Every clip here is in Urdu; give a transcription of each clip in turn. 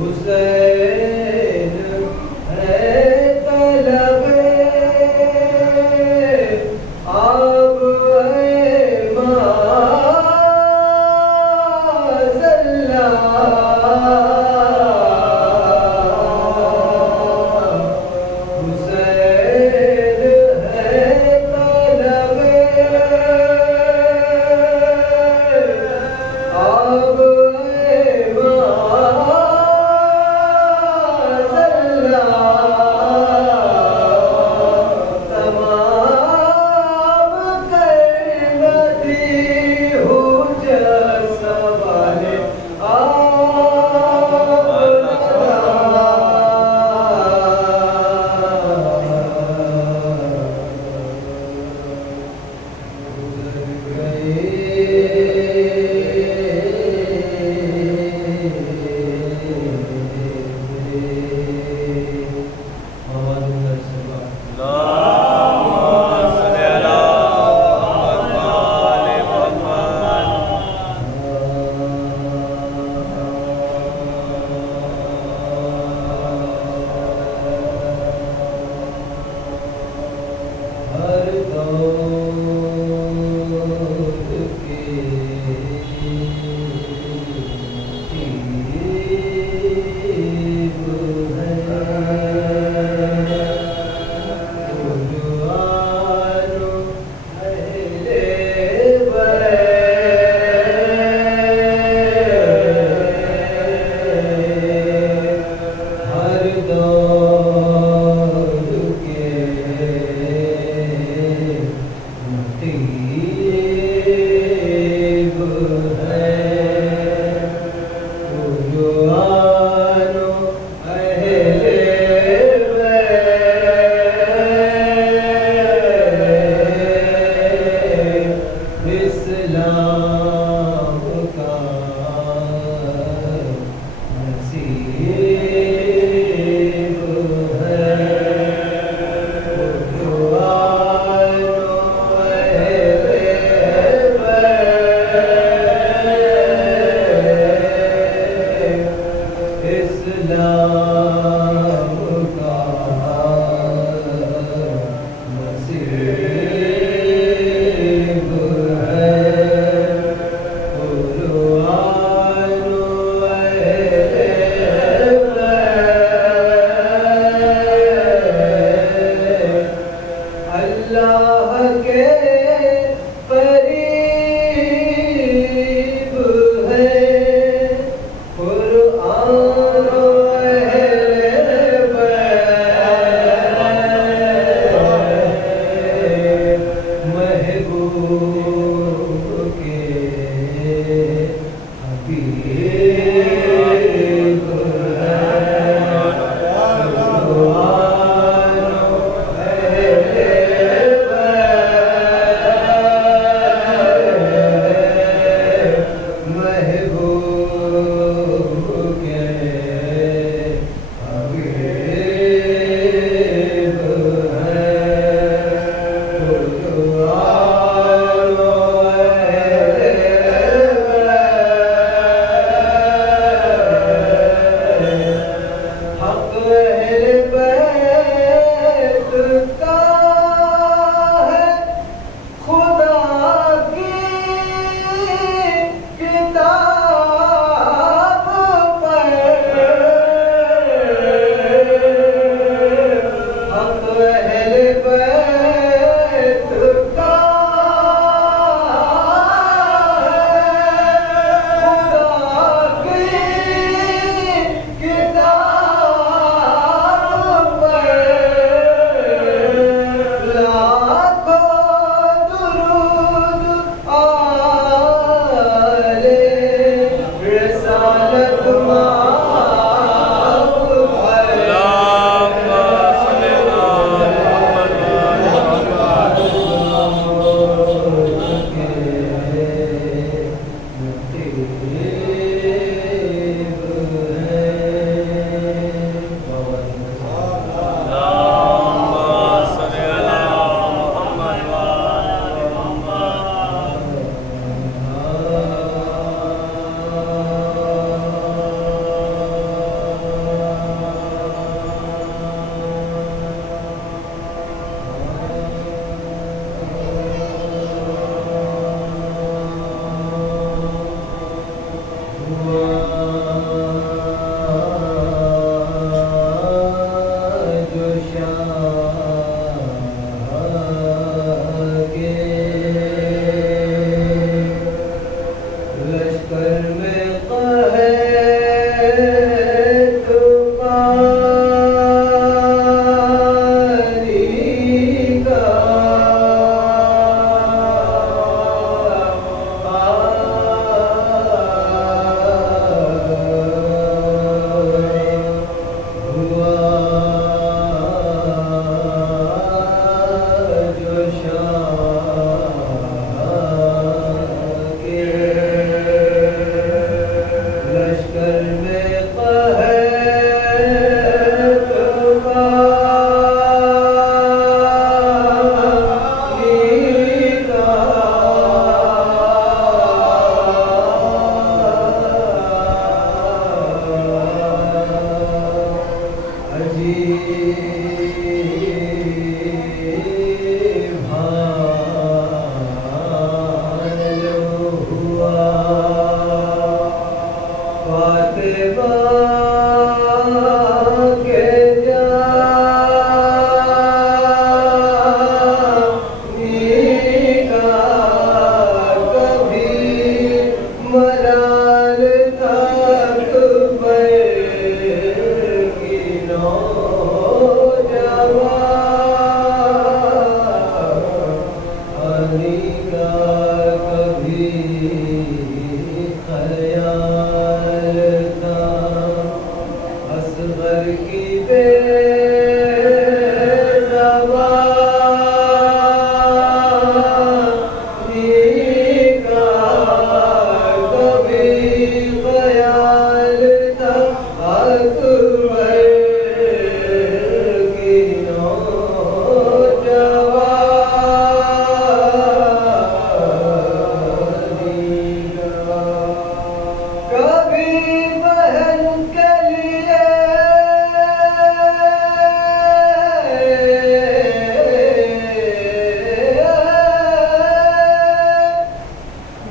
حسین ہے طلب آب ہے معاذ اللہ، حسین ہے طلب آب ہے معاذ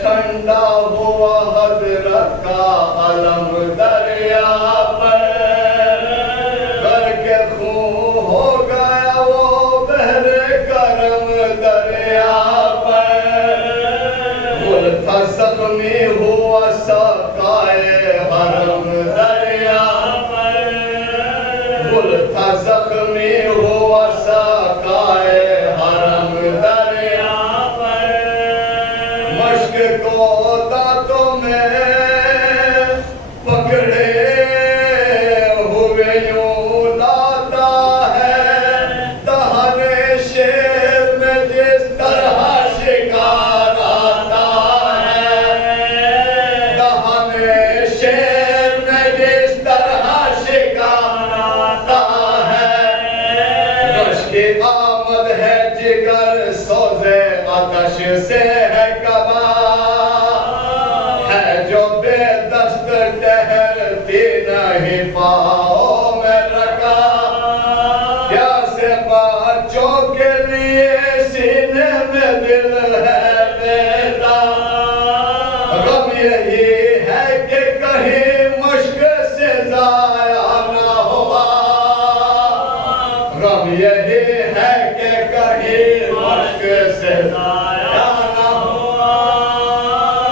ٹھنڈا ہوا حضرت کا علم دریا پر، کر کے خون ہو گیا وہ بحر کرم دریا پر، گل تھا زخمی ہوا ساقائے حرم دریا پر، گل تھا زخمی ہوا ساقائے حرم دریا پر، مشک کو دانتوں میں پکڑے ہوئے یوں لاتا ہے، دہن شیر میں جس طرح شکار آتا ہے، دہن شیر میں جس طرح شکار آتا ہے، مشک آمد ہے جگر سوزے آتش سے ہے کبا، ہے جو بے دست ٹہرتی نہیں پاؤں میں رکھا، پیاسے بچوں کے لیے سینے میں دل ہے بیدار، غم یہی ہے کہ کہیں مشک سے ضائع نہ ہوا، غم یہی ہے کہ کہیں مشک سے ضائع نہ ہوا،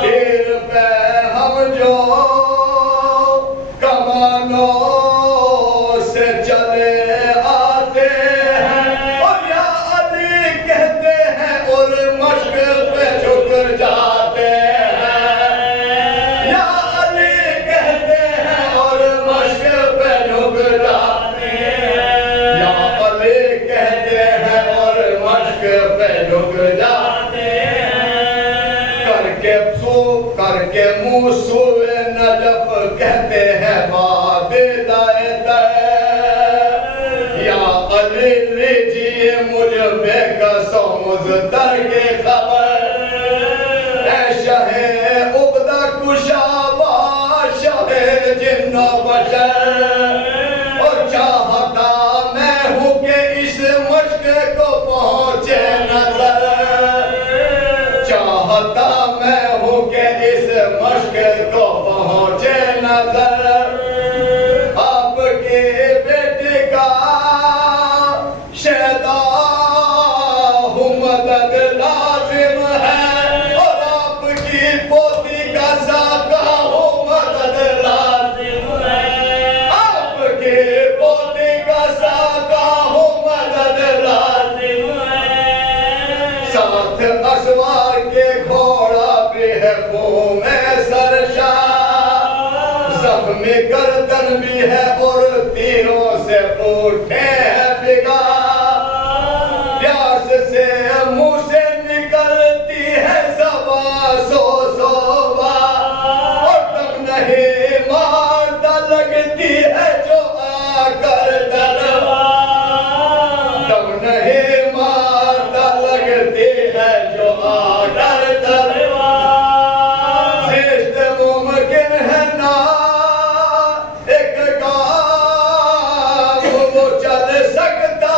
تیر پہ ہم جو کمانوں سے چلے آتے ہیں، اور یا علی کہتے ہیں اور مشک پہ جھک جاتے ہیں، یا علی کہتے ہیں اور مشک پہ جھک جاتے ہیں، یا علی کہتے ہیں اور مشک پہ جھک جاتے ہیں، کر کے منہ سوئے نجف کہتے ہیں بابدائے در، یا علی لیجیے مجھ بے قصوں مزدر کی خبر، اے شاہ عقدہ کشا بادشاہ جن و بشر، اور چاہتا میں ہوں کہ اس مشک کو پہنچے نظر، چاہتا میں ہوں کہ اس مشک کو پہنچے نظر، آپ کے بیٹے کا شیدا ہوں مدد لازم ہے، اور آپ کی پوتی کا ساقہ ہوں مدد لازم ہے، آپ کی پوتی کا ساقہ ہوں مدد لازم ہے، ساتھ اسوار کے گھوڑا بھی ہے خون میں سرشار، زخمی گردن بھی ہے اور تیروں سے پوٹھے ہیں بگار، پیاس سے منہ سے نکلتی ہے زبان سو بار، اور دم نہیں مارتا لگتی ہے جو آ کر تلوار، دم نہیں مارتا لگتی ہے جو آ کر تلوار، زشت ممکن ہے نا ایک گام وہ چل سکتا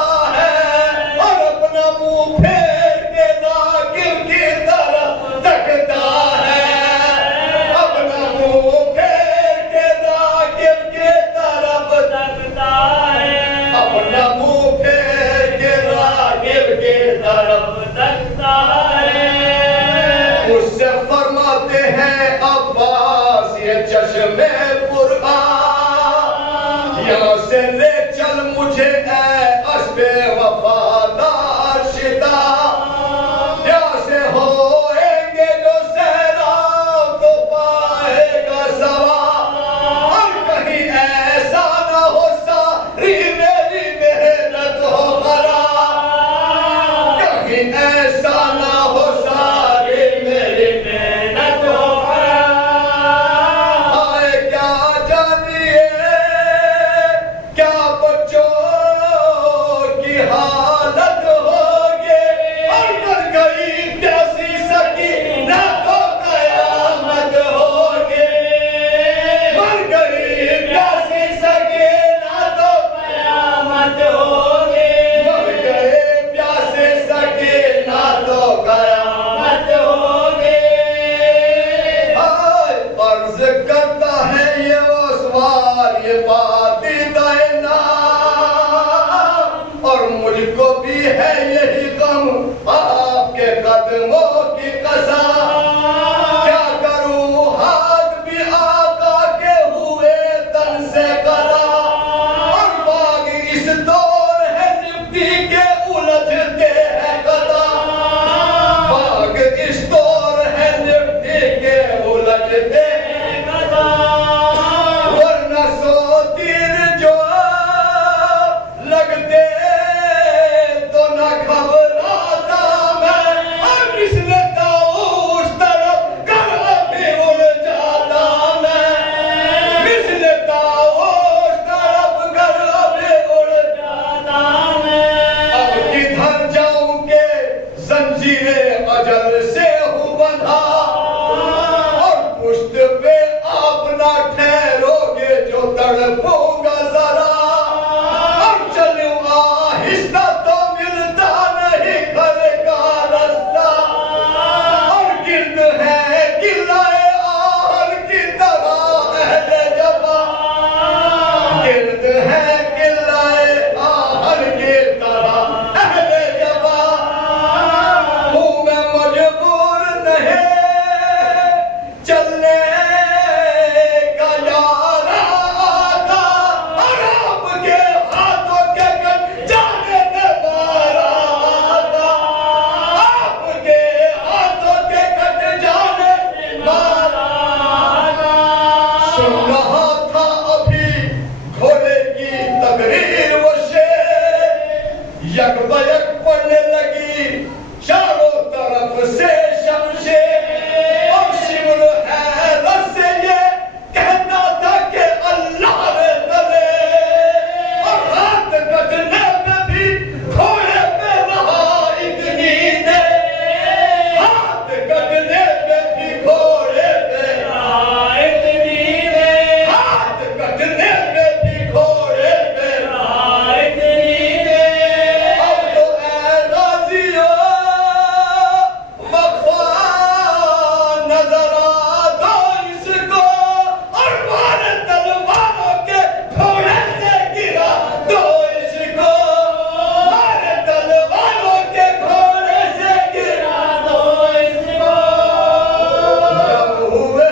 پر یہ بات دینا اور مجھ کو بھی ہے یہی غم آپ کے قدموں کی قسم کیا کروں ہاتھ بھی آقا کے ہوئے تن سے کرا اور باغ اس دور ہے نبتی کے الجھتے ہیں قدم باغ اس دور ہے نبتی کے الجھتے ہیں قدم ورنہ سو تیر جو لگتے تو نہ گھبراتا میں اور مثل طاؤس طرف کر بھی اڑ جاتا میں مثل طاؤس طرف کر بھی اڑ جاتا میں اب کدھر جاؤں کہ زنجیر اجل سے ہوں بندھا اور پشت پہ آپ نہ ٹھہرو گے جو تڑپوں گا ذرا اور چلوں آہستہ تو ملتا نہیں گھر کا رستہ اور گرد ہے قلعہ آہن کی طرح اہل جفا گرد ہے قلعہ آہن کی طرح اہل جفا ہوں میں مجبور نہیں چلنے کا یار آقا اور آپ کے ہاتھوں کے کٹ جانے دے مارا آقا آپ کے ہاتھوں کے کٹ جانے دے مارا آقا سن رہا تھا ابھی گھوڑے کی تقریر وہ شیر یک بیک پڑنے لگی چاروں طرف سے شمشیر اور شمر حیرت سے یہ کہتا تھا کہ اللہ نے تلے اور ہاتھ کٹنے پہ بھی گھوڑے پہ رہا اتنی دیر ہاتھ کٹنے پہ بھی گھوڑے پہ رہا اتنی دیر ہاتھ کٹنے پہ بھی گھوڑے پہ رہا اتنی دیر اب تو اے غازیوں وفا نظر آتا اس کو اور مارے تلواروں کے گھوڑے سے گرا دو اس کو مارے تلواروں کے گھوڑے سے گرا دو اس کو جب ہوئے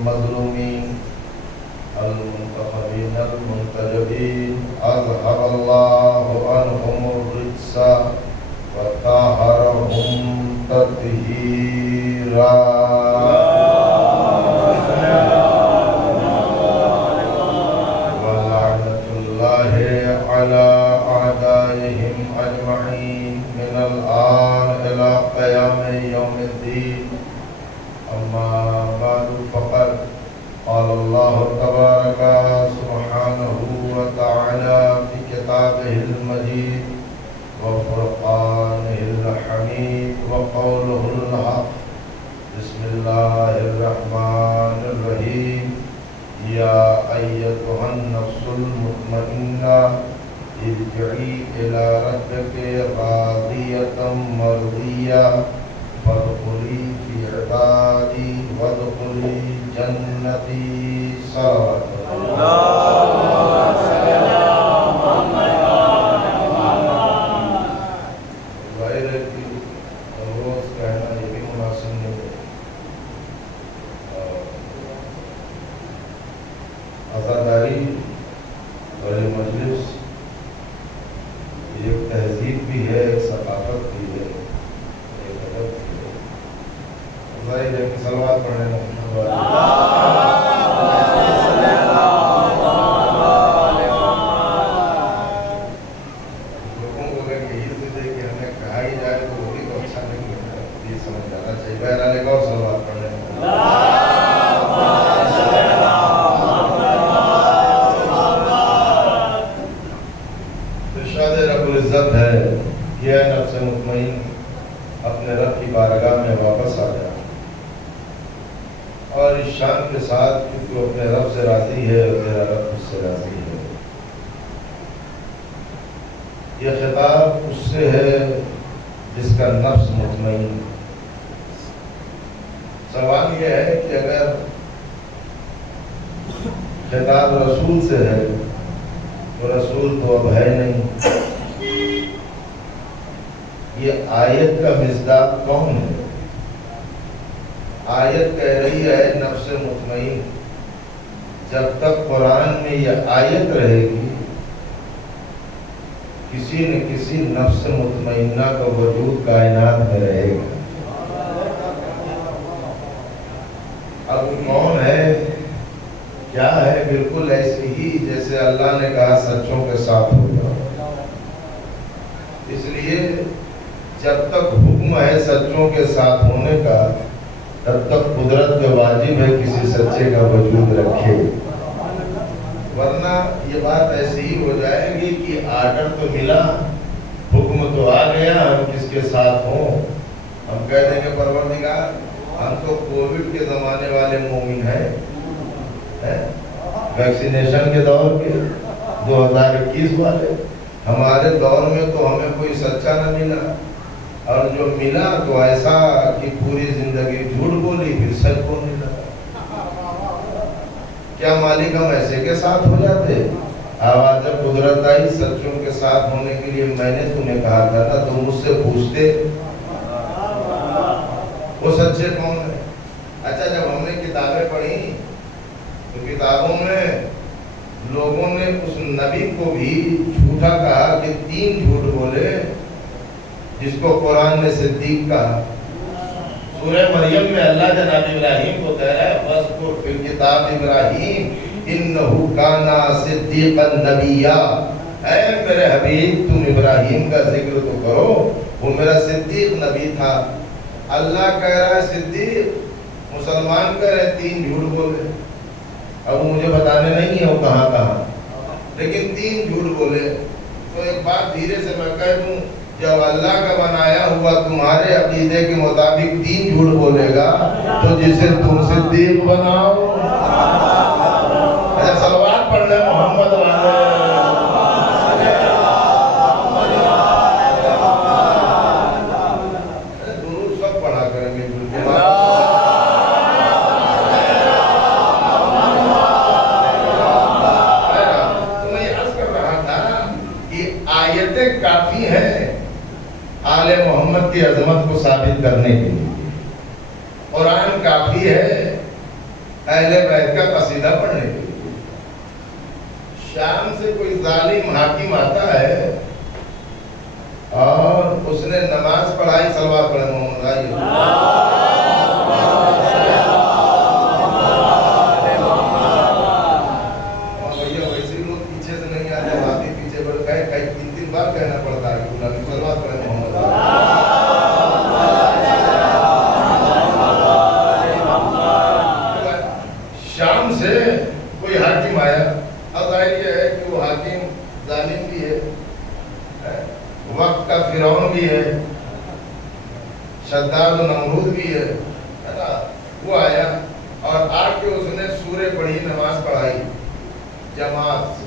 بازوئے وقوله الحق بسم الله الرحمن مطمئنہ ارجعی الی ربک راضیۃ مرضیہ فادخلی فی عبادی وادخلی جنتی ظاہر ہے کہ روز کہنا یہ بھی مناسب نہیں ہے. عزاداری اور یہ مجلس ایک تہذیب بھی ہے، ایک ثقافت بھی ہے، ایک ادب بھی ہے. ظاہر ہے کہ صلوات پڑھنے محمد والے لوگوں کو اگر یہی چیز ہے کہ ہمیں کہا ہی جائے تو وہ بھی تو اچھا نہیں لگتا، یہ سمجھ جانا چاہیے. بہرحال ایک اور صلوات پڑھنے عزت ہے کہ اے نفس مطمئن اپنے رب کی بارگاہ میں واپس آ جا، اور اس شان کے ساتھ کہ تو اپنے رب سے راضی ہے اور تیرا رب اس سے راضی ہے. یہ خطاب اس سے ہے جس کا نفس مطمئن. سوال یہ ہے کہ اگر خطاب رسول سے ہے تو رسول تو اب ہے نہیں. یہ آیت کا مصداق کون ہے؟ آیت کہہ رہی ہے نفس مطمئن. جب تک قرآن میں یہ آیت رہے گی کسی نہ کسی نفس مطمئنہ کا وجود کائنات میں رہے گا. اب کون ہے کیا ہے؟ بالکل ایسے ہی جیسے اللہ نے کہا سچوں کے ساتھ ہو جاؤ. اس لیے جب تک حکم ہے سچوں کے ساتھ ہونے کا تب تک قدرت پہ واجب ہے کسی سچے کا وجود رکھے، ورنہ یہ بات ایسی ہی ہو جائے گی کہ آرڈر تو ملا، حکم تو آ گیا، ہم کس کے ساتھ ہوں. ہم کہہ دیں گے پروردگار ہم تو کووڈ کے زمانے والے مومن ہیں، ویکسینیشن کے دور کے 2021 والے. ہمارے دور میں تو ہمیں کوئی سچا نہ ملا، اور جو ملا تو ایسا کہ پوری زندگی جھوٹ بولی پھر سچ بولنے لگا. کیا مالک ہم ایسے کے ساتھ ہو جاتے؟ آواز جب قدرت آئی سچوں کے ساتھ ہونے کے لیے میں نے تمہیں کہا تھا نا، تم مجھ سے پوچھتے وہ سچے کون ہیں. اچھا جب ہم نے کتابیں پڑھی تو کتابوں میں لوگوں نے اس نبی کو بھی جھوٹا کہا کہ 3 جھوٹ بولے، جس کو قرآن نے صدیق کہا. سورہ مریم میں اللہ جناب ابراہیم کو کہہ رہا ہے وَاذْكُرْ فِي الْكِتَابِ إِبْرَاهِيمَ إِنَّهُ كَانَ صِدِّيقًا نَبِيًّا. اے میرے حبیب تم ابراہیم کا ذکر تو کرو، وہ میرا صدیق نبی تھا. اللہ کہہ رہا ہے صدیق، مسلمان کہہ رہے 3 جھوٹ بولے. اب مجھے بتانے نہیں ہے وہ کہاں کہاں، لیکن 3 جھوٹ بولے. تو ایک بات دھیرے سے میں کہہ دوں، جب اللہ کا بنایا ہوا تمہارے عقیدے کے مطابق 3 جھوٹ بولے گا تو جسے تم صدیق بناؤ. اچھا صلوات پڑھ لیں محمد والے. درود سب پڑھا کریں گے. کافی ہے آل محمد کی عظمت کو ثابت کرنے کے لیے. قرآن کافی ہے اہل بیت کا قصیدہ پڑھنے کے لیے. شام سے کوئی ظالم حاکم آتا ہے اور اس نے نماز پڑھائی، صلوات پڑھے محمد آئیے. ویسے لوگ پیچھے سے نہیں آتے، آپ بھی پیچھے بڑھ گئے. 3 بار کہنا پڑتا ہے کہ صلوات پڑھے محمد. شام سے کوئی حاکم آیا، اب ظاہر یہ ہے کہ وہ حاکم ظالم بھی ہے، وقت کا فرعون بھی ہے، شداد و نمرود بھی ہے نا. وہ آیا اور آ کے اس نے سورہ پڑھی، نماز پڑھائی جماعت سے.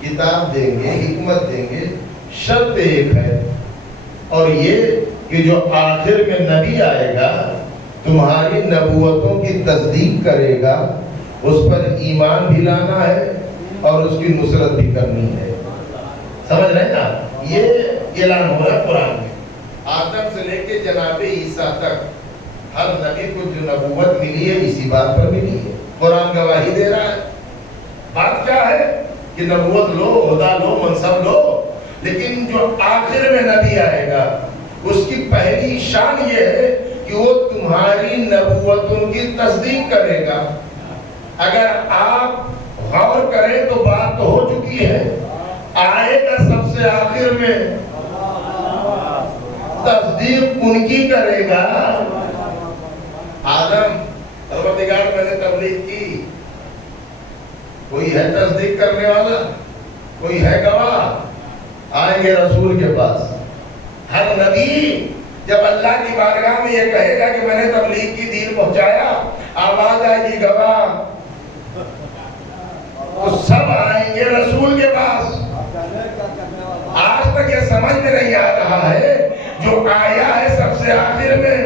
کتاب دیں گے، حکمت دیں گے، شرط ایک ہے، اور یہ کہ جو آخر میں نبی آئے گا تمہاری نبوتوں کی تصدیق کرے گا، اس پر ایمان بھی لانا ہے اور اس کی نصرت بھی کرنی ہے۔ سمجھ رہے ہیں نا؟ یہ اعلان ہو رہا ہے قرآن میں۔ آدم سے لے کے جناب عیسیٰ تک ہر نبی کو جو نبوت ملی ہے اسی بات پر ملی ہے۔ قرآن گواہی دے رہا ہے۔ بات کیا ہے کہ نبوت لو، عہدہ لو، منصب لو، لیکن جو آخر میں نبی آئے گا اس کی پہلی شان یہ ہے کہ وہ تمہاری نبوتوں کی تصدیق کرے گا۔ اگر آپ غور کریں تو بات تو ہو چکی ہے، آئے گا سب سے آخر میں، تصدیق ان کی کرے گا۔ آدم پروردگار میں نے تبلیغ کی، کوئی ہے تصدیق کرنے والا، کوئی ہے گواہ؟ آئیں گے رسول کے پاس۔ ہر نبی جب اللہ کی بارگاہ میں یہ کہے گا کہ میں نے تبلیغ کی، دین پہنچایا، آواز آئے گی گواہ، تو سب آئیں گے رسول کے پاس۔ آج تک یہ سمجھ میں نہیں آ رہا ہے، جو آیا ہے سب سے آخر میں،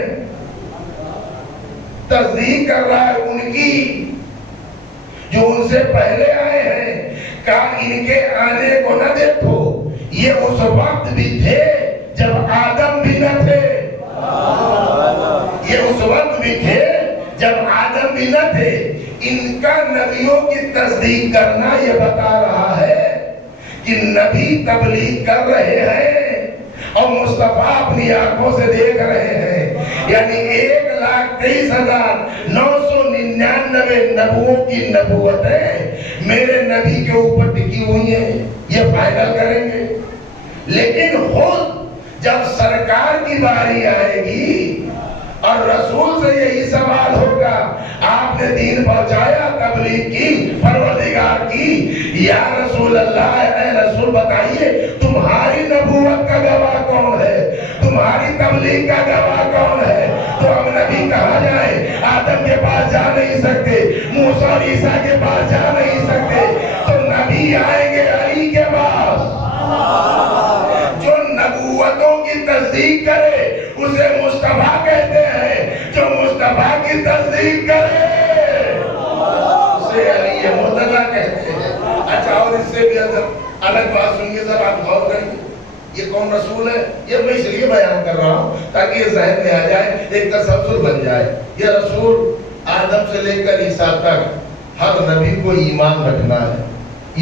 تصدیق کر رہا ہے ان کی جو ان سے پہلے آئے ہیں۔ کہا ان کے آنے کو نہ دیکھو، یہ اس وقت بھی تھے جب آدم بھی نہ تھے، یہ اس وقت بھی تھے جب آدم بھی نہ تھے۔ ان کا نبیوں کی تصدیق کرنا یہ بتا رہا ہے کہ نبی تبلیغ کر رہے ہیں اور مصطفیٰ اپنی آنکھوں سے دیکھ رہے ہیں۔ یعنی 1,23,999 نبووں کی نبوتیں میرے نبی کے اوپر ٹکی ہوئی ہیں، یہ فائنل کریں گے۔ لیکن خود جب سرکار کی باری آئے گی اور رسول سے یہی سوال ہوگا، آپ نے دین پہنچایا، تبلیغ کی، پروردگار کی، یا رسول اللہ، اے رسول بتائیے تمہاری نبوت کا گواہ کون ہے، تمہاری تبلیغ کا گواہ کون ہے؟ تو ہم نبی کہاں جائیں؟ آدم کے پاس جا نہیں سکتے، موسیٰ اور عیسیٰ کے پاس جا نہیں سکتے، تو نبی آئیں گے علی کے پاس، جو نبوتوں کی تصدیق کرے اسے مصطفیٰ کہتے ہیں، جو مصطفیٰ کی تصدیق کرے اسے علی مرتضیٰ کہتے ہیں۔ اچھا، اور اس سے بھی الگ بات سنیے ذرا، آپ غور کریں، یہ کون رسول ہے؟ یہ میں اس لیے بیان کر رہا ہوں تاکہ یہ ذہن میں آ جائے، ایک تسلسل بن جائے۔ یہ رسول آدم سے لے کر عیسیٰ تک ہر نبی کو ایمان رکھنا ہے۔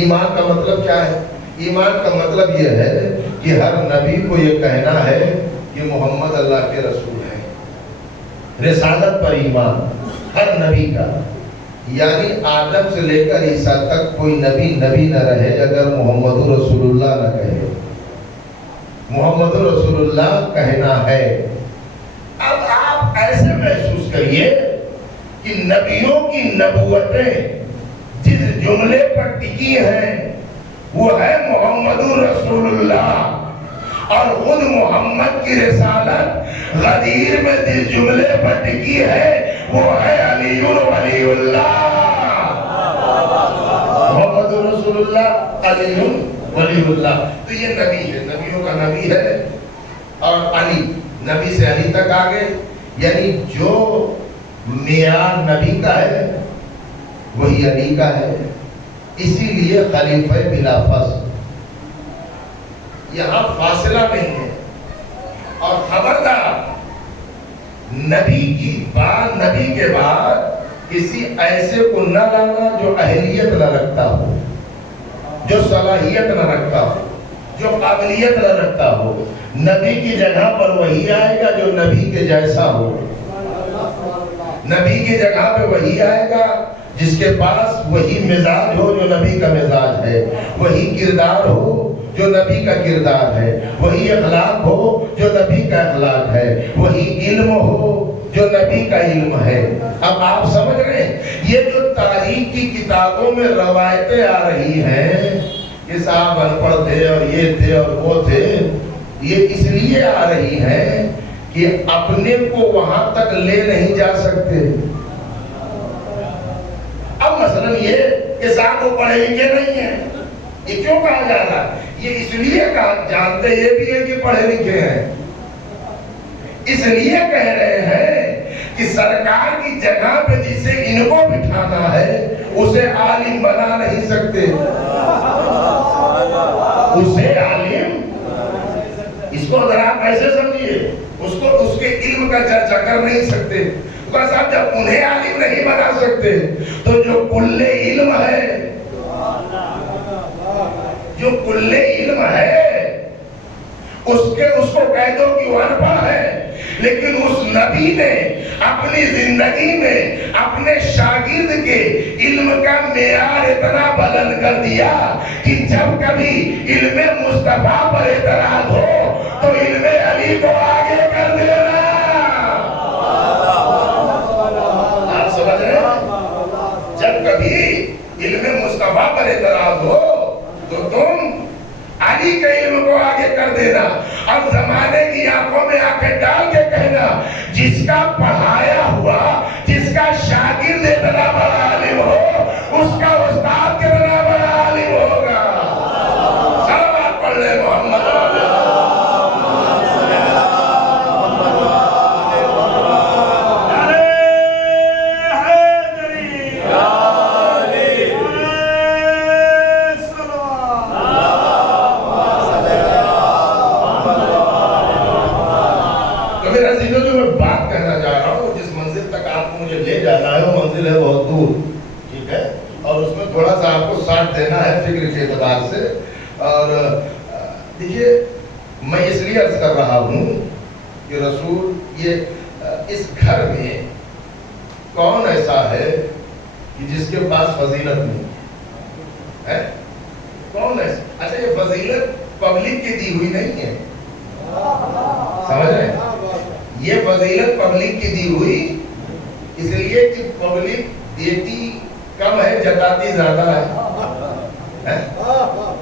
ایمان کا مطلب کیا ہے؟ ایمان کا مطلب یہ ہے کہ ہر نبی کو یہ کہنا ہے کہ محمد اللہ کے رسول ہیں۔ رسالت پر ایمان ہر نبی کا، یعنی آدم سے لے کر عیسیٰ تک کوئی نبی نہ رہے اگر محمد رسول اللہ نہ کہے۔ محمد رسول اللہ کہنا ہے۔ اب آپ ایسے محسوس کریے کہ نبیوں کی نبوتیں جس جملے پر ٹکی ہیں وہ ہے محمد رسول اللہ، اور خود محمد کی رسالت غدیر میں جس جملے پر ٹکی ہے وہ ہے علی ولی اللہ۔ محمد رسول اللہ، علی ولی اللہ، تو یہ نبی ہے، نبیوں کا نبی ہے۔ اور علی، نبی سے علی تک آگے، یعنی جو معیار نبی کا ہے وہی علی کا ہے۔ اسی لیے خلیفہ بلا فاصلہ، یہاں فاصلہ نہیں ہے۔ اور خبردار، نبی کے بعد کسی ایسے کو نہ لانا جو اہلیت نہ رکھتا ہو، جو صلاحیت نہ رکھتا ہو، جو قابلیت نہ رکھتا ہو۔ نبی کی جگہ پر وہی آئے گا جو نبی کے جیسا ہو، نبی کی جگہ پہ وہی آئے گا جس کے پاس وہی مزاج ہو جو نبی کا مزاج ہے، وہی کردار ہو جو نبی کا کردار ہے، وہی اخلاق ہو جو نبی کا اخلاق ہے، وہی علم ہو جو نبی کا علم ہے۔ اب آپ سمجھ رہے ہیں، یہ جو تاریخ کی کتابوں میں روایتیں آ رہی ہیں کہ صاحب ان پڑھ تھے اور یہ تھے اور وہ تھے، یہ اس لیے آ رہی ہیں کہ اپنے کو وہاں تک لے نہیں جا سکتے۔ اب مثلا یہ کہ صاحب وہ پڑھے لکھے نہیں ہیں، یہ کیوں کہا جا رہا ہے؟ یہ اس لیے جانتے یہ بھی ہے کہ پڑھے لکھے ہیں، اس لیے کہہ رہے ہیں کہ سرکار کی جگہ پہ جسے ان کو بٹھانا ہے اسے عالم بنا نہیں سکتے، اسے عالم، اس کو ذرا آپ ایسے سمجھیے، اس کے علم کا چرچا کر نہیں سکتے، صاحب جب انہیں عالم نہیں بنا سکتے تو جو کل علم ہے، جو کل علم ہے اس کو کہہ دو کہ وہ انپڑھ ہے، لیکن اس نبی نے اپنی زندگی میں اپنے شاگرد کے علم کا معیار اتنا بلند کر دیا کہ جب کبھی علم مصطفیٰ پر اعتراض ہو تو علم علی کو آگے کر دینا۔ آپ سمجھ رہے ہیں؟ جب کبھی علم مصطفیٰ پر اعتراض ہو تو تم علی کے علم کو آگے کر دینا، اور زمانے کی آنکھوں میں آنکھیں ڈال کے کہنا جس کا پڑھایا ہوا، جس کا شاگرد اتنا بڑا عالم ہو اس کا استاد کتنا بڑا عالم ہوگا۔ صلوات پڑھ لے محمد۔ تھوڑا سا آپ کو ساتھ دینا ہے فکر کے اعتبار سے، اور دیکھیے میں اس لیے عرض کر رہا ہوں کہ رسول یہ اس گھر میں کون ایسا ہے کہ جس کے پاس فضیلت نہیں ہے؟ کون ایسا؟ اچھا یہ فضیلت پبلک کی دی ہوئی نہیں ہے، سمجھ رہے ہیں؟ یہ فضیلت پبلک کی دی ہوئی اس لیے کہ پبلک دیتی کم ہے جتاتی زیادہ ہے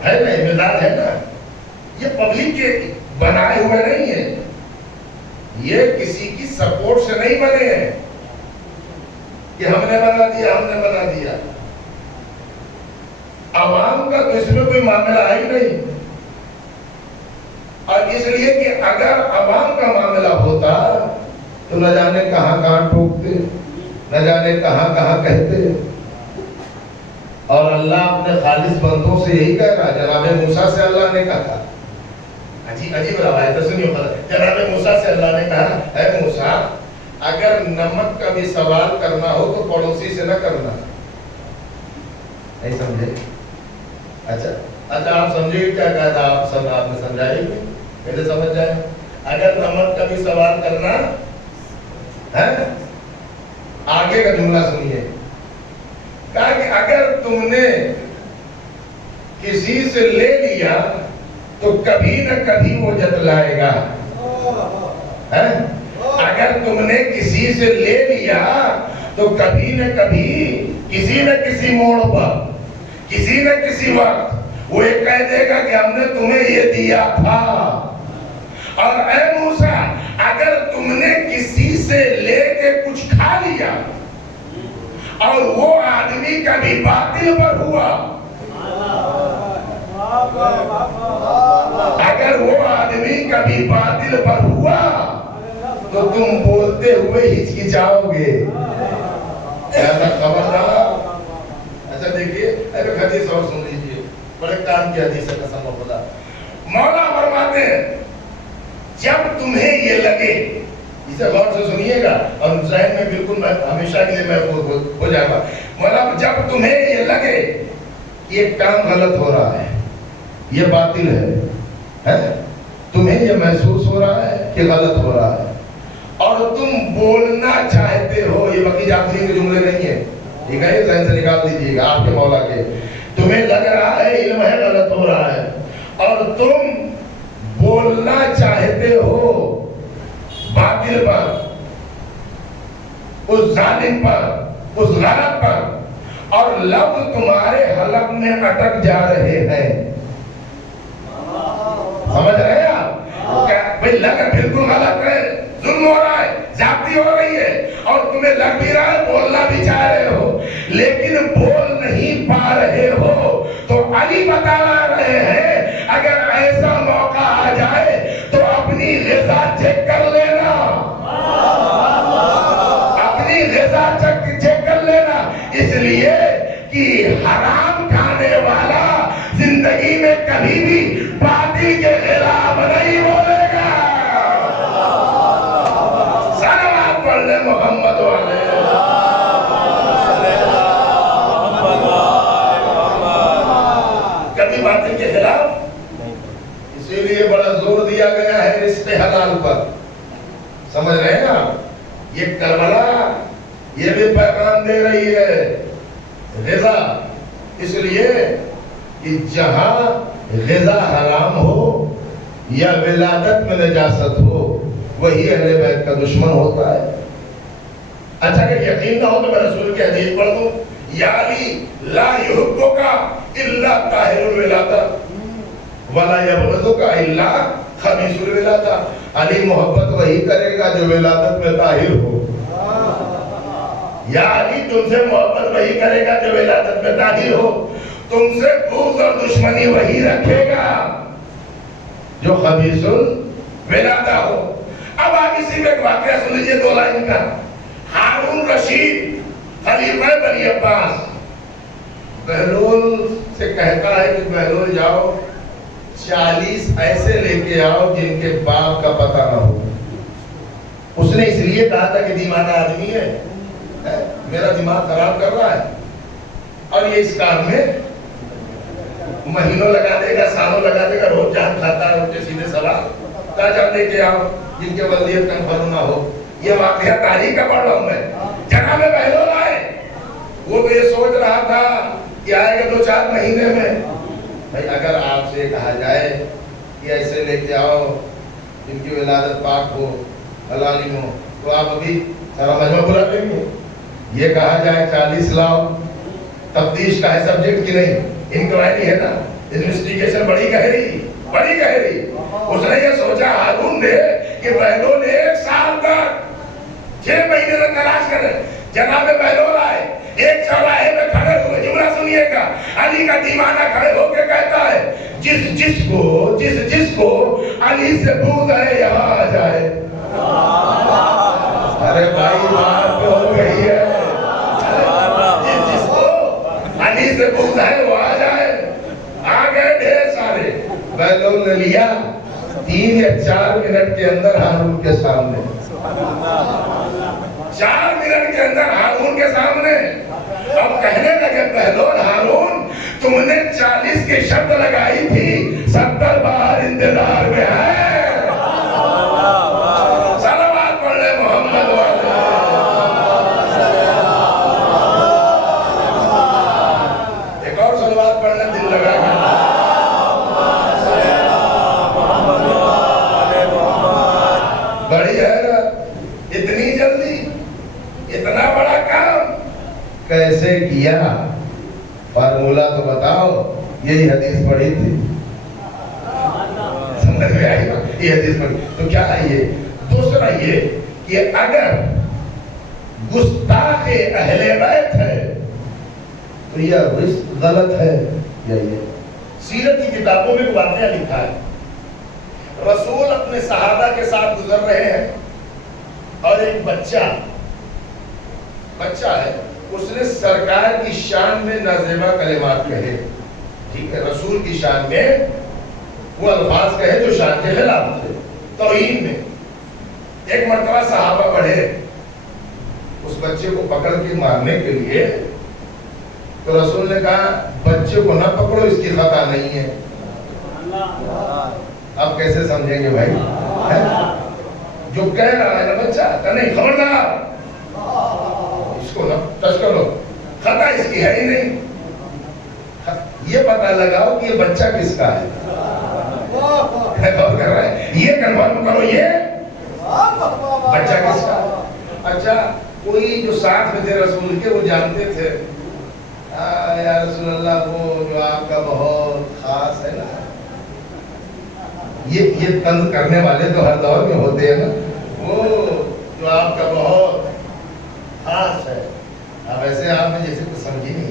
نہیں، مزاج ہے نا، یہ پبلک کے بنائے ہوئے نہیں ہے، یہ کسی کی سپورٹ سے نہیں بنے ہیں کہ ہم نے بنا دیا، عوام کا تو اس میں کوئی معاملہ ہے ہی نہیں، اور اس لیے کہ اگر عوام کا معاملہ ہوتا تو نہ جانے کہاں ٹوکتے، نہ جانے کہاں کہتے، اور اللہ اپنے خالص بندوں سے یہی کہہ رہا، جناب موسیٰ سے اللہ نے کہا، عجیب روایت سنیو، جناب موسیٰ سے اللہ نے کہا اے موسیٰ اگر نمک کا بھی سوال کرنا ہو تو پڑوسی سے نہ کرنا، نہیں سمجھے؟ اچھا آپ سمجھے کیا کہا تھا؟ آپ نے سمجھائی پہلے سمجھ جائیں، اگر نمک کا بھی سوال کرنا ہے، آگے کا جملہ سنیے، کہا کہ اگر تم نے کسی سے لے لیا تو کبھی نہ کبھی وہ جتلائے گا، اگر تم نے کسی سے لے لیا تو کبھی نہ کبھی کسی نہ کسی موڑ پر، کسی نہ کسی وقت وہ یہ کہہ دے گا کہ ہم نے تمہیں یہ دیا تھا۔ اور اے موسیٰ اگر تم نے کسی سے لے کے کچھ کھا لیا اور وہ آدمی کبھی باطل پر ہوا، اگر وہ آدمی کبھی باطل پر ہوا تو تم بولتے ہوئے ہچکچاؤ گے، خبردار۔ اچھا دیکھیے ایک حدیث اور سن لیجیے، بڑے کام کی حدیث ہے قسم خدا، مولا فرماتے ہیں جب تمہیں یہ لگے، اسے غور سے سنیے گا اور ذہن میں بالکل ہمیشہ کے لیے محفوظ ہو جائے گا، مولا جب تمہیں یہ لگے یہ کام غلط ہو رہا ہے، یہ باطل ہے، تمہیں یہ محسوس ہو رہا ہے کہ غلط ہو رہا ہے اور تم بولنا چاہتے ہو، یہ بقی جعفری کے جملے نہیں ہیں، ٹھیک ہے، ذہن سے نکال دیجیے گا آپ کے مولا کے، تمہیں لگ رہا ہے علم ہے غلط ہو رہا ہے اور تم بولنا چاہتے ہو باطل پر، اس ظالم پر، اس غلط پر، اور لفظ تمہارے حلق میں اٹک جا رہے ہیں، سمجھ رہے ہیں آپ؟ کیا بھئی لگا بالکل غلط ہے، ظلم ہو رہا ہے، زیادتی ہو رہی ہے اور تمہیں لگ بھی رہا ہے، بولنا بھی چاہ رہے ہو لیکن بول نہیں نہیں پا رہے ہو تو علی بتا رہے ہیں اگر ایسا موقع آ جائے تو اپنی غذا چیک کر لینا، اپنی غذا چیک کر لینا، اس لیے کہ حرام کھانے والا زندگی میں کبھی بھی باطل کے خلاف نہیں بولے گا۔ صلوات پڑھ لے محمد والے۔ کبھی باطل کے خلاف، اسی لیے بڑا زور دیا گیا ہے رزق حلال پر، سمجھ رہے ہیں نا؟ یہ کربلا یہ بھی پیغام دے رہی ہے غذا، اس لیے کہ جہاں غذا حرام ہو یا ولادت میں نجاست ہو وہی اہل بیت کا دشمن ہوتا ہے۔ اچھا اگر یقین نہ ہو تو میں رسول کی حدیث پڑھ دوں، یا علی لا یحبک الا طاہر الولادہ ولا یبغضک الا خبیث الولادہ۔ علی محبت وہی کرے گا جو ولادت میں طاہر ہو۔ یا علی تم سے محبت وہی کرے گا جو ولادت میں طاہر ہو، تم سے بغض اور دشمنی وہی رکھے گا جو خبیث الولادہ ہو۔ اب آپ اسی میں ایک واقعہ سن لیجیے 2 لائن کا۔ ہارون رشید خلیفہ بنی عباس بہلول سے کہتا ہے کہ بہلول جاؤ 40 ایسے لے کے آؤ جن کے باپ کا پتہ نہ ہو۔ اس نے اس لیے کہا تھا کہ دیوانہ آدمی ہے، میرا دماغ خراب کر رہا ہے اور یہ اس کام میں مہینوں لگا دے گا، سالوں لگا دے گا، روز جان کھاتا ہے، ان کے سیدھے سوال تاجہ لے کے آؤ جن کے ولدیت کنفرم نہ ہو۔ یہ واقعہ تاریخ کا پڑھ رہا ہوں میں۔ جناب بہلول آئے، وہ تو یہ سوچ رہا تھا کہ آئے گا 2-4 مہینے میں۔ بھائی اگر آپ سے کہا جائے کہ ایسے لے کے آؤ جن کی ولادت پاک ہو، حلالی ہو، تو آپ ابھی سارا مجمع بلا لیں گے؟ یہ کہا جائے 40 لاؤ، تفتیش کا ہے سبجیکٹ کی نہیں، انکوائری ہے نا، انویسٹیگیشن بڑی گہری، بڑی گہری۔ اس نے یہ سوچا ہارون نے کہ بہلول 1 سال تک 6 مہینے تک تلاش کرے۔ جناب بہلول آئے، ایک چوراہے میں کھڑے ہوئے، جملہ سنیے گا، علی کا دیوانہ کھڑے ہو کے کہتا ہے جس کو علی سے بغض ہے یہاں آ جائے۔ ارے بھائی بات ہو گئی ہے، جس کو علی سے بغض ہے وہ آ جائے۔ آ گئے ڈھیر سارے۔ بہلول نے لیا 3 یا 4 منٹ کے اندر ہارون کے سامنے، 4 منٹ کے اندر ہارون کے سامنے۔ اب کہنے لگے بہلول ہارون تم نے 40 کی شرط لگائی تھی، 70 باہر انتظار میں ہے۔ صلوات پڑھ لے محمد والے۔ ایک اور صلوات پڑھنے دل لگا گا۔ بڑی ہے نا، اتنی جلدی اتنا بڑا کام کیسے کیا؟ فارمولہ تو بتاؤ۔ یہی حدیث پڑھی تھی، سمجھ میں آئی بات؟ یہ حدیث پڑھی تو کیا ہے یہ؟ دوسرا یہ کہ اگر گستاخ اہل بیت ہے تو یہ رزق غلط ہے یا یہ؟ سیرت کی کتابوں میں واقعہ لکھا ہے، رسول اپنے صحابہ کے ساتھ گزر رہے ہیں اور ایک بچہ ہے، اس نے سرکار کی شان میں نازیبہ کلمات کہے، ٹھیک ہے، رسول کی شان میں وہ الفاظ کہے جو شان کے خلاف تھے، توہین میں۔ ایک مرتبہ صحابہ بڑھے اس بچے کو پکڑ کے مارنے کے لیے، تو رسول نے کہا بچے کو نہ پکڑو، اس کی خطا نہیں ہے۔ اب کیسے سمجھیں گے بھائی؟ جو کہہ رہا ہے نا بچہ کہ نہیں خبردار اس کو نہ ٹچ کرو، خطا اس کی ہے ہی نہیں۔ یہ پتہ لگاؤ کہ یہ بچہ کس کا ہے، غور کر رہا ہے، یہ کنفرم کرو یہ بچہ کس کا ہے۔ اچھا کوئی جو ساتھ میں تھے رسول کے وہ جانتے تھے، یا رسول اللہ وہ جو آپ کا بہت خاص ہے نا، یہ طنز کرنے والے تو ہر دور میں ہوتے ہیں نا، وہ جو آپ کا بہت خاص ہے۔ اب ایسے آپ نے جیسے کچھ سمجھی نہیں،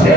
6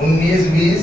19-20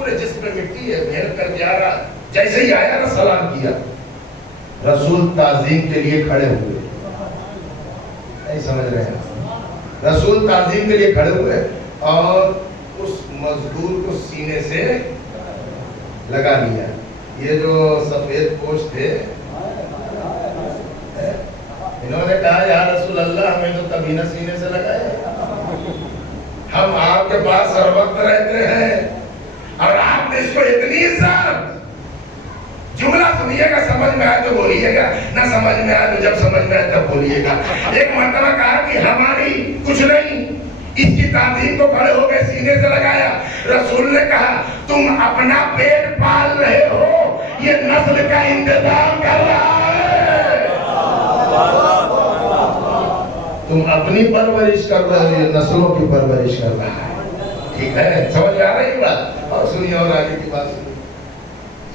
پورے جسم میں مٹی ہے، محنت کر کے آ رہا، جیسے ہی آیا نا سلام کیا، رسول تعظیم کے لیے کھڑے ہوئے، نہیں سمجھ رہے ہیں، رسول تعظیم کے لیے کھڑے ہوئے اور اس مزدور کو سینے سے لگا لیا. یہ جو سفید پوش تھے انہوں نے کہا یا رسول اللہ ہمیں تو کبھی نہ سینے سے لگایا، ہم آپ کے پاس ہر وقت رہتے ہیں اور آپ نے اس کو اتنی عزت. جملہ سنیے گا، سمجھ میں آئے تو بولیے گا، نہ سمجھ میں آئے تو جب سمجھ میں آئے تب بولیے گا. ایک مرتبہ کہا کہ ہماری کچھ نہیں، اس کی تعظیم کو کھڑے ہو گئے سینے سے لگایا. رسول نے کہا تم اپنا پیٹ پال رہے ہو، یہ نسل کا انتظام کر رہا ہے. تم اپنی پرورش کر رہے ہو، یہ نسلوں کی پرورش کر رہا ہے. ٹھیک ہے، سمجھ آ رہی بات؟ اور سنیے اور آگے کی بات سنیے.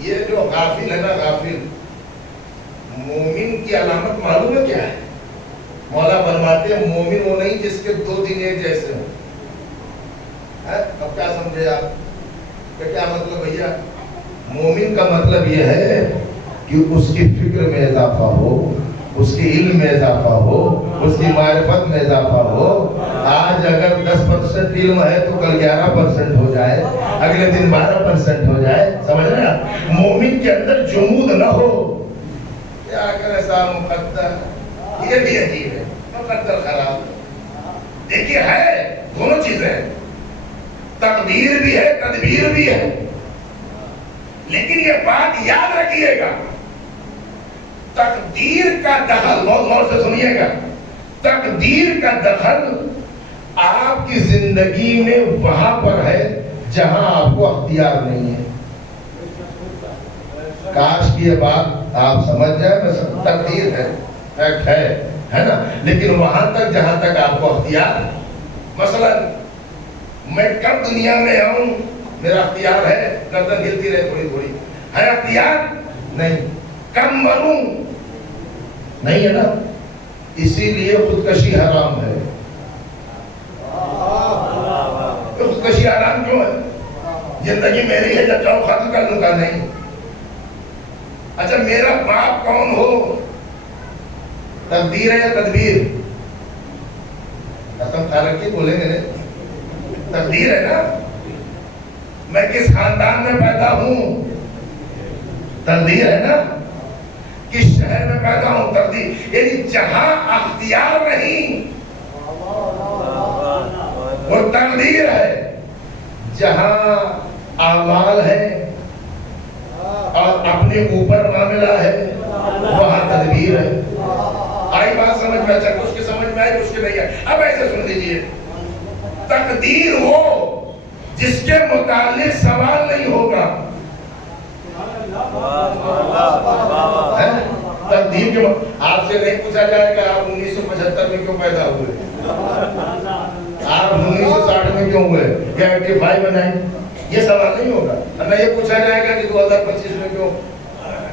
یہ جو غافل ہے نا، غافل، مومن کی علامت معلوم ہے کیا ہے؟ مولا فرماتے ہیں مومن وہ نہیں جس کے دو دن ایک جیسے ہوں. اب کیا سمجھے آپ کہ کیا مطلب بھیا؟ مومن کا مطلب یہ ہے کہ اس کی فکر میں اضافہ ہو، اس کی علم میں اضافہ ہو، اس کی معرفت میں اضافہ ہو. آج اگر 10% علم ہے تو کل 11% ہو جائے، اگلے دن 12% ہو جائے. سمجھ رہے ہیں؟ مومن کے اندر جمود نہ ہو. کیا کرے صاحب مقدر، یہ بھی عجیب ہے، مقدر خراب. دیکھیے ہے دونوں چیزیں ہیں، تقدیر بھی ہے تدبیر بھی ہے. لیکن یہ بات یاد رکھیے گا، تقدیر کا دخل، بہت غور سے سنیے گا، تقدیر کا دخل آپ کی زندگی میں وہاں پر ہے جہاں آپ کو اختیار نہیں ہے. کاش کی یہ بات آپ سمجھ جائے. بس تقدیر ہے، فیکٹ ہے نا، لیکن وہاں تک جہاں تک آپ کو اختیار. مثلا میں کب دنیا میں آؤں میرا اختیار ہے، گردن ہلتی رہے تھوڑی تھوڑی، ہے اختیار نہیں. کب مروں نہیں ہے نا. اسی لیے خودکشی حرام ہے. خودکشی حرام کیوں ہے؟ زندگی میری ہے، جب چاہوں ختم کر دوں گا. نہیں. اچھا میرا باپ کون ہو، تقدیر ہے یا تدبیر؟ قسم کھا رکھی بولیں گے تقدیر ہے نا. میں کس خاندان میں پیدا ہوں، تقدیر ہے نا. کس شہر میں پیدا ہوں، تقدیر. یعنی جہاں اختیار نہیں وہ تقدیر ہے، جہاں اعمال ہے اور اپنے اوپر معاملہ ہے وہاں تدبیر ہے. آئی بات سمجھ میں؟ اچھا کچھ کی سمجھ میں آئی کچھ کی نہیں ہے. اب ایسے سن لیجیے، تقدیر وہ جس کے متعلق سوال نہیں ہوگا. تقدیر کے آپ سے نہیں پوچھا جائے کہ آپ 1975 میں کیوں پیدا ہوئے، آپ 1960 میں کیوں ہوئے یا 85 میں نہیں، یہ سوال نہیں ہوگا. نہ یہ پوچھا جائے گا کہ 2025 میں کیوں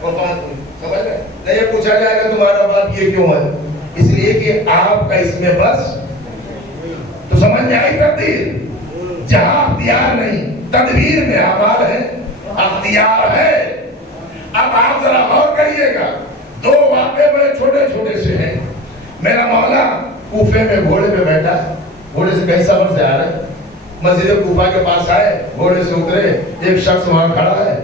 وفات ہوئی. سمجھ گئے؟ نہ یہ پوچھا جائے گا تمہارا باپ یہ کیوں ہے. اس لیے کہ آپ کا اس میں بس. تو سمجھ میں آئی تقدیر؟ جہاں اختیار نہیں، تدبیر میں اعمال ہے، اختیار ہے. اب آپ ذرا غور کریے گا، دو واقعے بڑے چھوٹے چھوٹے سے ہیں. میرا مولا کوفے میں گھوڑے پہ بیٹھا ہے، گھوڑے سے کئی سفر سے آ رہے، مسجد کوفہ کے پاس آئے، گھوڑے سے اترے، ایک شخص وہاں کھڑا ہے.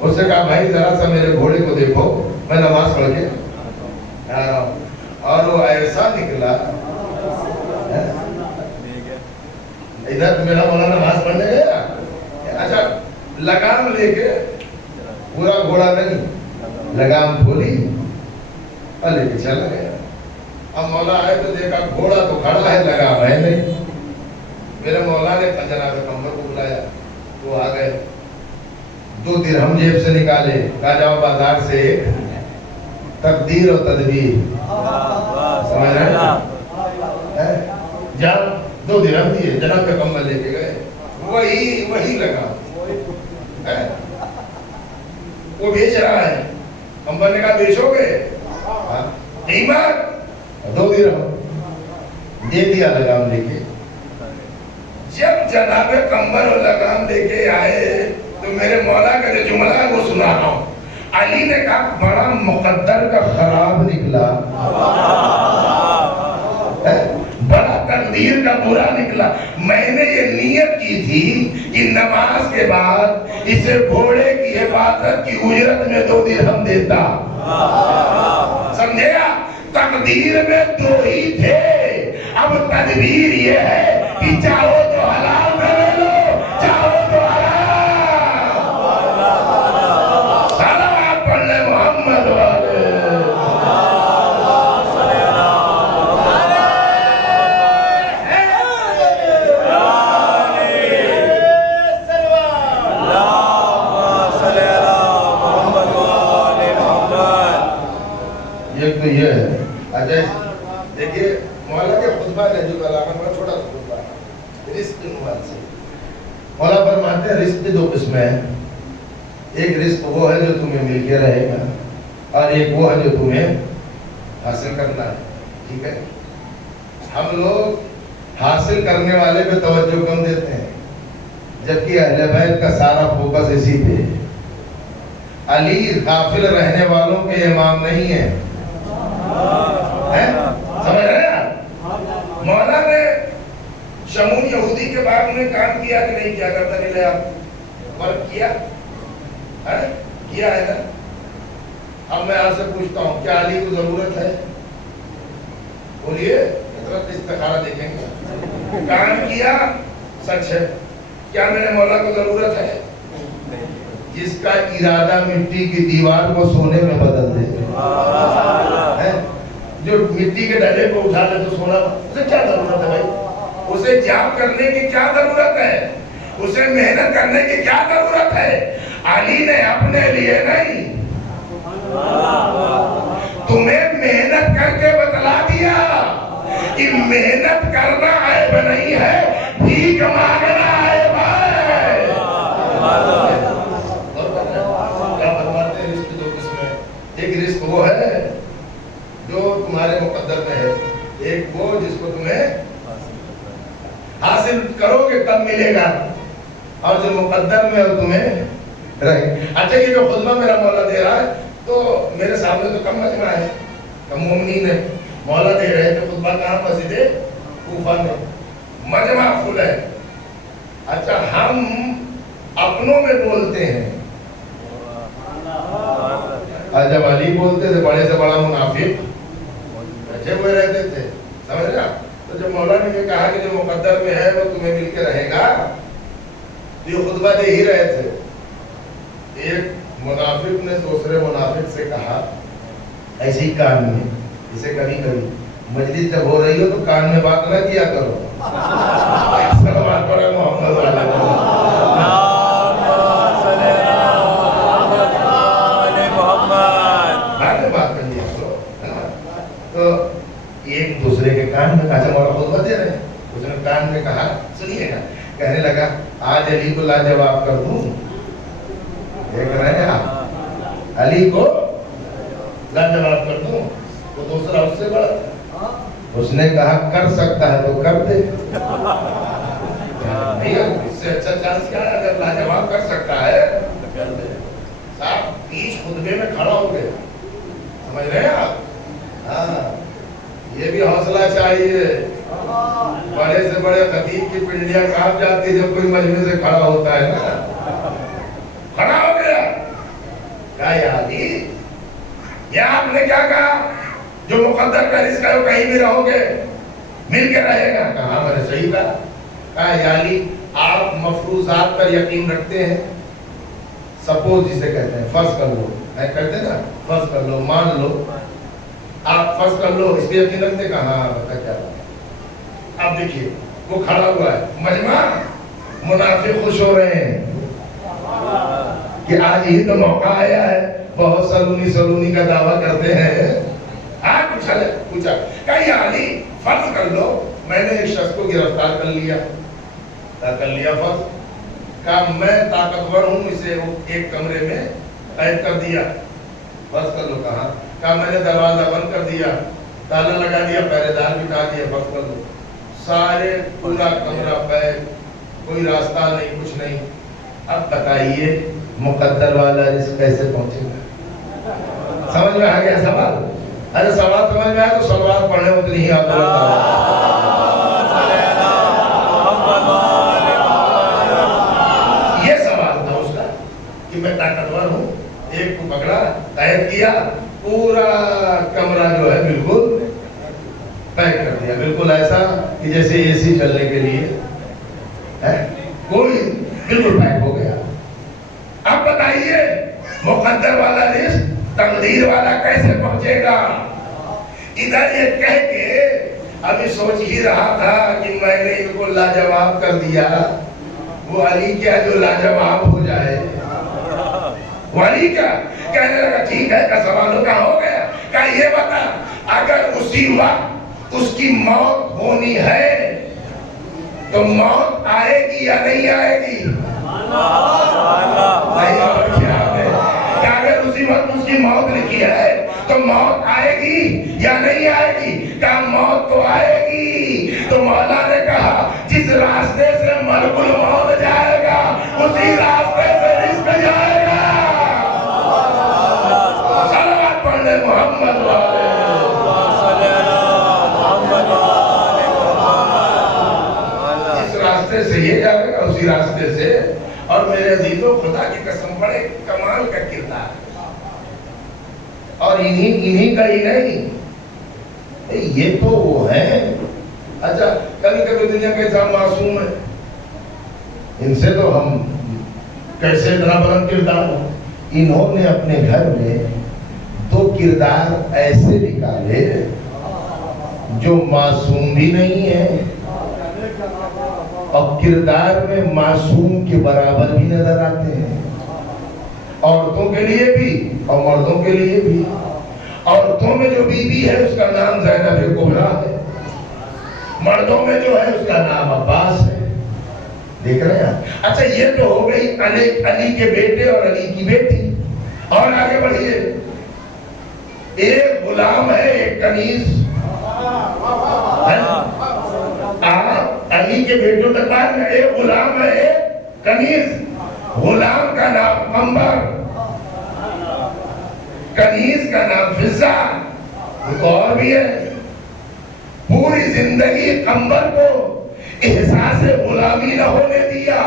اس نے کہا بھائی ذرا سا میرے گھوڑے کو دیکھو، میں نماز پڑھ کے آ رہا ہوں. اور وہ ایسا نکلا، ادھر میرا مولا نماز پڑھنے گیا، اچھا لگام لے کے، پورا گھوڑا نہیں، لگام کھولی اور لے کے چلا گیا. اب مولا آئے تو دیکھا گھوڑا تو کھڑا ہے، لگام ہے نہیں. میرے مولا نے جناب کمبر کو بلایا، وہ آ گئے، 2 درہم جیب سے نکالے، کہا جاؤ بازار سے تقدیر اور تدبیر. سمجھ رہے ہیں؟ جاؤ 2 درہم دیے، جناب کا کمبل لے کے گئے، وہی لگا. وہ بیچ رہا ہے، کمبل نے کہا بیچو گے؟ قیمت 2 درہم دے دیا لگام لے کے. جب جناب کمبل اور لگام لے کے آئے تو تو میرے مولا کا جو جملہ ہے وہ سنا رہا ہوں. علی نے کہا بڑا مقدر کا خراب نکلا، بڑا تقدیر کا برا نکلا. میں نے یہ نیت کی تھی کہ نماز کے بعد اسے گھوڑے کی حفاظت کی اجرت میں 2 درہم دیتا. سمجھے گا؟ تقدیر میں 2 ہی تھے، اب تدبیر یہ ہے کہ چاہو تو حلال میں لے لو، چاہو تو حرام. صلوات پڑھنے محمد والے. ایک تو یہ ہے. اچھا دیکھیے مولا کے خطبہ نے جو کلام ہے چھوٹا سا خطبہ ہے رزق کے عنوان سے. مولا فرماتے ہیں رزق کی 2 قسمیں ہیں. ایک رزق وہ ہے جو تمہیں مل کے رہے گا اور ایک وہ ہے جو تمہیں حاصل کرنا ہے. ٹھیک ہے؟ ہم لوگ حاصل کرنے والے پہ توجہ کم دیتے ہیں جبکہ اہل بیت کا سارا فوکس اسی پہ ہے. علی غافل رہنے والوں کے امام نہیں ہیں. سمجھ رہے ہیں؟ مولا نے شمون یہودی کے بعد میں کام کیا کہ نہیں کیا؟ کرتا نہیں لیا ورک کیا ہے نا. اب میں آپ سے پوچھتا ہوں کیا علی کو ضرورت ہے؟ بولیے. حضرت استخارہ دیکھیں گے. کام کیا سچ ہے. کیا میرے مولا کو ضرورت ہے؟ جس کا ارادہ مٹی کی دیوار کو سونے میں بدل دے. جو مٹی کے ڈلے کو اٹھا لے تو سونا، اسے کیا ضرورت ہے بھائی؟ اسے جاب کرنے کی کیا ضرورت ہے؟ اسے محنت کرنے کی کیا ضرورت ہے؟ علی نے اپنے لیے نہیں تمہیں محنت کر کے بتلا دیا کہ محنت کرنا عیب نہیں ہے، بھیک مانگنا عیب ہے. کیا فرماتے ہیں رزق 2 قسمیں. ایک رزق وہ ہے جو تمہارے مقدر میں ہے، ایک وہ جس کو تمہیں حاصل کرو گے تب ملے گا، اور جو مقدر میں ہے تمہیں رہے. اچھا یہ جو خطبہ میرا مولا دے رہا ہے تو میرے سامنے تو کم مجمع ہے، کم مومنین ہے. مولا دے رہے تھے خطبہ کہاں؟ مسجد کوفہ میں، مجمع فل ہے. اچھا ہم اپنوں میں بولتے ہیں. جب علی بولتے تھے بڑے سے بڑا منافق بیٹھے ہوئے رہتے تھے. سمجھ رہا؟ تو جب مولا نے یہ کہا کہ جو مقدر میں ہے وہ تمہیں مل کے رہے گا، تو یہ خطبہ دے ہی رہے تھے. ایک منافق نے دوسرے منافق سے کہا ایسے ہی کان میں، جسے کبھی کبھی مجلس جب ہو رہی ہو تو کان میں بات نہ کیا کرو. صلوات پڑھے محمد والے. بات کر لیا تو ایک دوسرے کے کان میں کہا. مولا خطبہ دے رہے ہیں، اس نے کان میں کہا سنیے گا. کہنے لگا آج علی کو لاجواب کر دوں. دیکھ رہے ہیں آپ، علی کو لاجواب کر دوں. تو دوسرا اس سے بڑا. اس نے کہا کر سکتا ہے تو کر دے. اس سے اچھا چانس کیا ہے؟ اگر لاجواب کر سکتا ہے تو کر دے. صاحب بیچ خطبے میں کھڑا ہو گئے. سمجھ رہے ہیں آپ؟ ہاں یہ بھی حوصلہ چاہیے. بڑے سے بڑے خطیب کی پنڈلیاں کہاں جاتی جب کوئی مجمع سے کھڑا ہوتا ہے نا. کھڑا ہو گیا. کہا یا علی، یہ آپ نے کیا کہا؟ جو مقدر کا رزق ہے وہ کہیں بھی رہو گے مل کے رہے گا. کہا میں نے صحیح کہا. کہا یا علی آپ مفروضات پر یقین رکھتے ہیں؟ سپوز جسے کہتے ہیں، فرض کر لو. کہتے ہیں نا فرض کر لو، مان لو. آپ فرض کر لو اس پہ یقین رکھتے. کہاں بتا کیا. اب دیکھیے وہ کھڑا ہوا ہے مجمع، منافق خوش ہو رہے ہیں کہ آج ہی تو موقع آیا ہے. بہت سلونی کا دعویٰ کرتے ہیں. پوچھا کہ یا علی فرض کر لو میں نے ایک شخص کو گرفتار کر لیا فرض. کہا میں طاقتور ہوں، اسے ایک کمرے میں قید کر دیا. فرض کر لو. کہا میں نے دروازہ بند کر دیا، تالا لگا دیا، پہرے دار بٹھا دیا. فرض کر لو. سارے پورا کمرہ قید، کوئی راستہ نہیں، کچھ نہیں. اب بتائیے مقدر والا رزق کیسے پہنچے گا؟ سمجھ میں آ گیا سوال؟ ارے سوال سمجھ میں آیا تو سوال پڑھنے اتنی ہی آپ کو یہ سوال تھا اس کا کہ میں طاقتور ہوں، ایک کو پکڑا، قید کیا، پورا کمرہ جو ہے بالکل پیک کر دیا، بالکل ایسا کہ جیسے اے سی چلنے کے لیے کوئی بالکل پیک ہو گیا۔ اب بتائیے مقدر والا رزق تقدیر والا کیسے پہنچے گا؟ ادھر یہ کہہ کے ابھی سوچ ہی رہا تھا کہ میں نے ان کو لاجواب کر دیا، وہ علی کیا جو لاجواب ہو جائے، وہ علی کیا کہنے لگا ٹھیک ہے کا سوال کا ہو گیا، کہ یہ بتا اگر اسی وقت اس کی موت ہونی ہے تو موت آئے گی یا نہیں آئے گی؟ اگر اسی وقت اس کی موت لکھی ہے تو موت آئے گی یا نہیں آئے گی؟ کہا موت تو آئے گی۔ تو مولا نے کہا جس راستے سے ملک الموت جائے گا اسی راستے سے رزق جائے گا۔ صلوات پڑھنے محمد والے، اس راستے سے یہ جائے گا اسی راستے سے۔ اور میرے عزیزوں خدا کی قسم بڑے کمال کا کردار اور انہی کا ہی نہیں، یہ تو وہ ہیں۔ اچھا کبھی کبھی دنیا کے انسان معصوم ہے، ان سے تو ہم کیسے اتنا بلند کردار ہو۔ انہوں نے اپنے گھر میں دو کردار ایسے نکالے جو معصوم بھی نہیں ہے اور کردار میں معصوم کے برابر بھی نظر آتے ہیں، عورتوں کے لیے بھی اور مردوں کے لیے بھی۔ عورتوں میں جو بی بی ہے اس کا نام زینب کبریٰ ہے، مردوں میں جو ہے اس کا نام عباس ہے۔ دیکھ رہے ہیں؟ اچھا یہ تو ہو گئی علی کے بیٹے اور علی کی بیٹی۔ اور آگے بڑھیے، ایک غلام ہے ایک کنیز، علی کے بیٹوں کے بعد میں ایک غلام ہے ایک کنیز، غلام کا نام قمبر، کنیز کا نام فضہ، ایک اور بھی ہے۔ پوری زندگی قمبر کو احساس غلامی نہ ہونے دیا،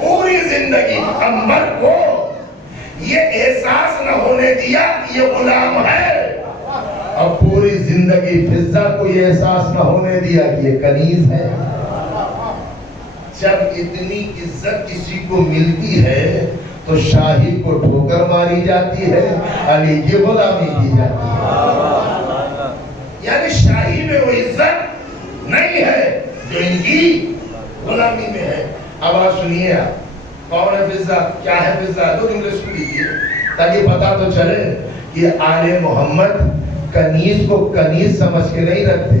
پوری زندگی قمبر کو یہ احساس نہ ہونے دیا کہ یہ غلام ہے، اور پوری زندگی فضہ کو یہ احساس نہ ہونے دیا کہ یہ کنیز ہے۔ جب اتنی عزت کسی کو ملتی ہے تو شاہی کو ٹھوکر ماری جاتی ہے، علی کی غلامی کی جاتی ہے۔ یعنی شاہی میں وہ عزت نہیں ہے جو ان کی غلامی میں ہے۔ اب آپ سنیے، آپ کون ہے فضہ، کیا ہے فضہ؟ دو جملے سن لیجیے تاکہ پتا تو چلے کہ آل محمد کنیز کو کنیز سمجھ کے نہیں رکھتے۔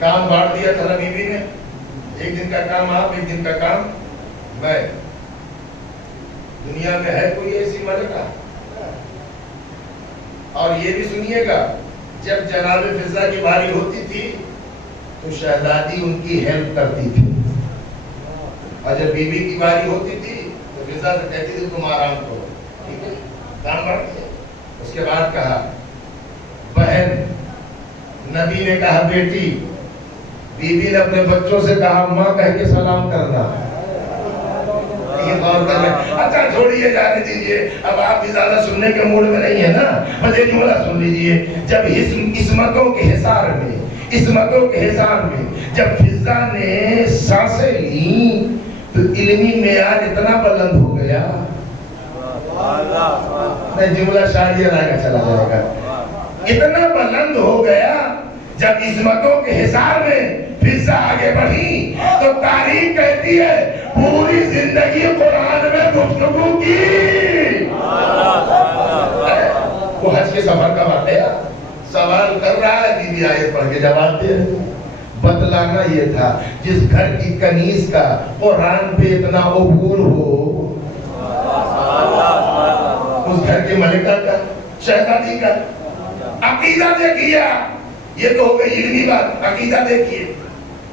کام بانٹ دیا تھا بی بی نے، ایک دن کا کام آپ، ایک دن کا کام میں۔ دنیا میں ہے کوئی ایسی ملکہ؟ اور یہ بھی سنیے گا، جب جناب فضہ کی باری ہوتی تھی تو شہزادی ان کی ہیلپ کرتی تھی، اور جب بی بی کی باری ہوتی تھی تو فضہ سے کہتی تھی تم آرام کرو، ٹھیک ہے، کام بانٹ دیا۔ اس کے بعد کہا بہن، نبی نے کہا بیٹی، بی بی نے اپنے بچوں سے کہا ماں کہہ کے سلام کرنا۔ یہ غور کر لیں۔ اچھا چھوڑیے، جانے دیجیے، اب آپ بھی زیادہ سننے کے موڈ میں نہیں ہے نا، بس یہ جملہ سن لیجیے۔ جب عصمتوں کے حصار میں جب فضہ نے سانسیں لیں تو علمی معیار اتنا بلند ہو گیا، میں جملہ شاعری رائے کا چلا جائے گا، اتنا بلند ہو گیا جب عصمتوں کے حصار میں فضہ آگے بڑھی تو تاریخ کہتی ہے پوری زندگی قرآن میں گفتگو کی۔ وہ حج کے سفر کا واقعہ سوال کر رہا ہے، بی بی آیت پڑھ کے جواب دے رہے۔ بتلانا یہ تھا جس گھر کی کنیز کا قرآن پہ اتنا عبور ہو، اس گھر کے ملکہ کا، شہزادی کا عقیدہ دیکھیے۔ یہ تو ہو گئی علمی بات، عقیدہ دیکھیے۔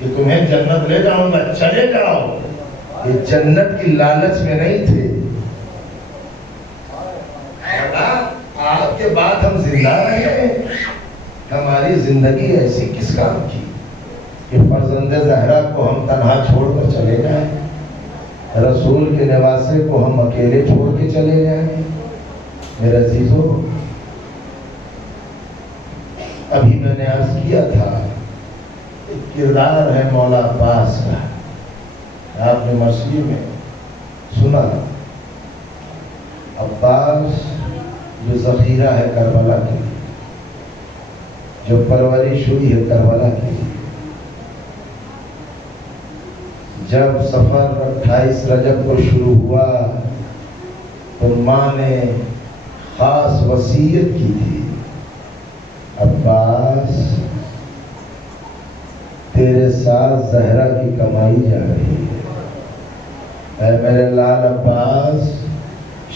کہ تمہیں جنت لے جاؤں گا، چلے جاؤ. یہ جنت کی لالچ میں نہیں تھے. آپ کے بعد ہم زندہ رہے، ہماری زندگی ایسی کس کام کی کہ فرزند زہرا کو ہم تنہا چھوڑ کر چلے جائیں، رسول کے نواسے کو ہم اکیلے چھوڑ کے چلے جائیں. میرے عزیزو، ابھی میں نے عرض کیا تھا ایک کردار ہے مولا عباس کا، آپ نے مرثیے میں سنا. عباس جو ذخیرہ ہے کربلا کے لیے، جو پرورش ہوئی ہے کربلا کے لیے. جب سفر 28 رجب کو شروع ہوا تو ماں نے خاص وصیت کی تھی، عباس تیرے ساتھ زہرا کی کمائی جا رہی ہے، اے میرے لال عباس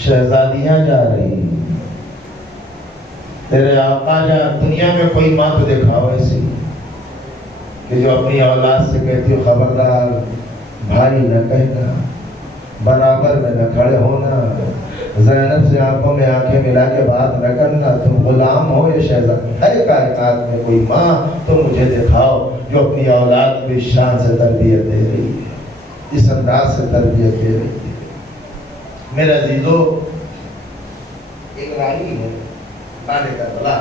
شہزادیاں جا رہی، تیرے آقا جا. دنیا میں کوئی ماں تو دکھاؤ ایسی کہ جو اپنی اولاد سے کہتی ہو خبردار بھائی نہ کہنا، برابر میں نہ کھڑے ہونا، زینب سے آنکھوں میں آنکھیں ملا کے بات نہ کرنا، تم غلام ہو یا شہزادی. ہے کائنات میں کوئی ماں تو مجھے دکھاؤ جو اپنی اولاد کو اس شان سے تربیت دے رہی ہے، اس انداز سے تربیت دے رہی ہے. میرے عزیزو، ایک رانی ہے خانہ کربلا،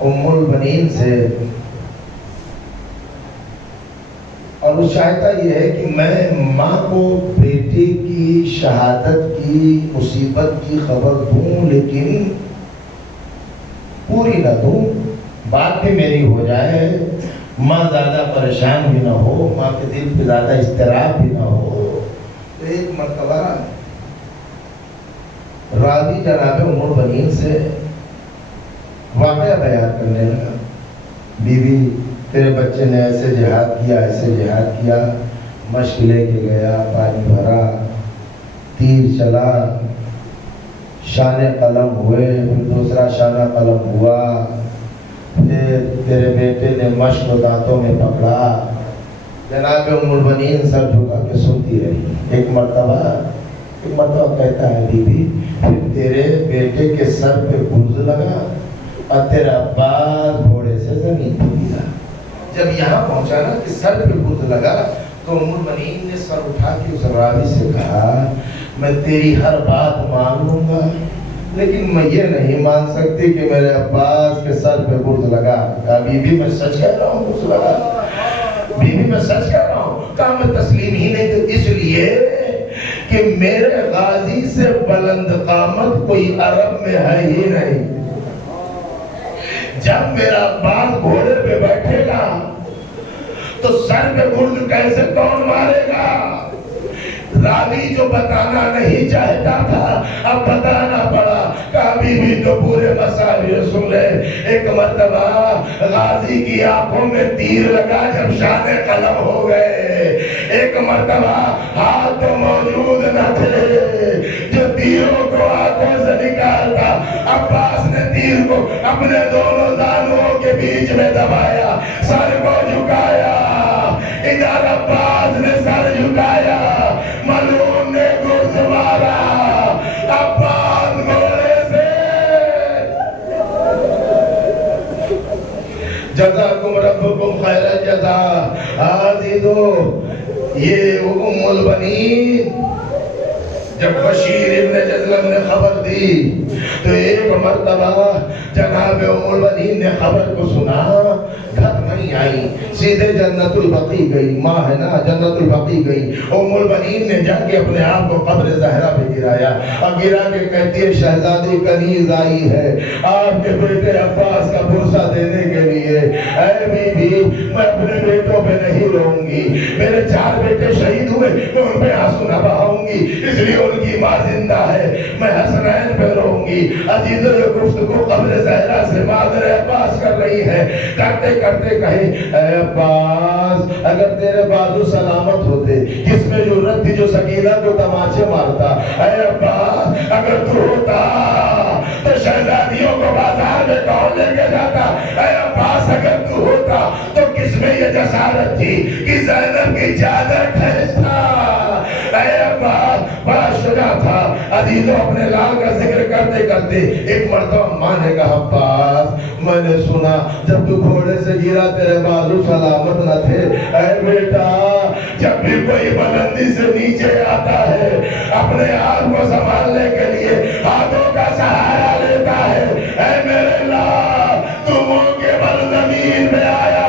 ام البنین سے، اور وہ چاہتا یہ ہے کہ میں ماں کو بیٹے کی شہادت کی مصیبت کی خبر دوں، لیکن پوری نہ دوں، بات بھی میری ہو جائے، ماں زیادہ پریشان بھی نہ ہو، ماں کے دل پہ زیادہ اضطراب بھی نہ ہو. تو ایک مرتبہ راوی جناب ام البنین سے واقعہ بیان کرنے لگا. بیوی تیرے بچے نے ایسے جہاد کیا، ایسے جہاد کیا، مشق لے کے گیا، پانی بھرا، تیر چلا، شانے قلم ہوئے، پھر دوسرا شانہ قلم ہوا، پھر تیرے بیٹے نے مشق کو دانتوں میں پکڑا. جناب ام البنین سر جھکا کے سنتی رہی. ایک مرتبہ کہتا ہے بیوی پھر تیرے بیٹے کے سر پہ گرز لگا اور تیرا عباس گھوڑے سے زمین پہ گرا. جب یہاں پہنچا نا کہ سر پہ گرز لگا تو ام البنین نے سر اٹھا کے اس راوی سے کہا میں تیری ہر بات مان لوں گا، لیکن میں یہ نہیں مان سکتی کہ میرے عباس کے سر پہ گرز لگا. کہا بیوی میں سچ کہہ رہا ہوں گرز لگا، بیوی میں سچ کہہ رہا ہوں. کہا میں تسلیم ہی نہیں تو اس لیے کہ میرے غازی سے بلند قامت کوئی عرب میں ہے ہی نہیں. جب میرا عباس گھوڑے پہ بیٹھے گا تو سر پہ گرز کیسے کون مارے گا؟ راوی جو بتانا نہیں چاہتا تھا اب بتانا پڑا. کبھی بھی تو پورے مسائل سن لے. ایک مرتبہ غازی کی آنکھوں میں تیر لگا جب شانے قلم ہو گئے. ایک مرتبہ ہاتھ تو موجود نہ تھے جو تیروں کو آنکھوں سے نکالتا. عباس نے تیر کو اپنے دونوں دانوں کے بیچ میں دبایا، سر کو جھکایا. ادھر عباس نے سر جھکایا، ملعون نے گرز مارا. عباس گھوڑے سے جزاکم ربکم خیر الجزاء. عزیزو، یہ ام البنین جب بشیر ابن جزلم نے خبر دی تو ایک مرتبہ جناب ام البنین نے خبر کو سنا، گھر نہیں آئی، سیدھے جنت البقیع گئی. ماں ہے نا، جنت البقیع گئی. ام البنین نے جا کے اپنے آپ کو قبر زہرا پہ گرایا اور گرا کے کہتی ہے شہزادی کنیز آئی ہے آپ کے بیٹے عباس کا بوسہ دینے کے لیے. اے بیوی، میں اپنے بیٹوں پہ نہیں رہوں گی، میرے 4 بیٹے شہید ہوئے، میں ان پہ آنسو نہ بہاؤں گی، اس لیے ان کی ماں زندہ ہے، میں حسنین پہ رہوں گی. عزیزوں، یہ گفتگو قبر زہرا سے مادر عباس کر رہی ہے. کرتے کرتے کہے اے عباس، اگر تیرے بازو سلامت ہوتے، کس میں جرت تھی جو سکینہ کو تماچے مارتا؟ اے عباس، اگر تو ہوتا تو شہزادیوں کو بازار میں کون لے کے جاتا؟ اے عباس اگر تو ہوتا تو کس میں یہ جسارت تھی کہ زینب کی چادر کھینچتا؟ اے عباس بڑا شجاع تھا۔ عزیزوں اپنے لال کا ذکر کرتے کرتے ایک مرتبہ ماں نے کہا عباس میں نے سنا جب تو گھوڑے سے گرا تیرے بازو سلامت نہ تھے۔ اے بیٹا جب بھی کوئی بلندی سے نیچے آتا ہے اپنے آپ کو سنبھالنے کے لیے ہاتھوں کا سہارا لیتا ہے۔ اے میرے لال تو منہ کے بل زمین میں آیا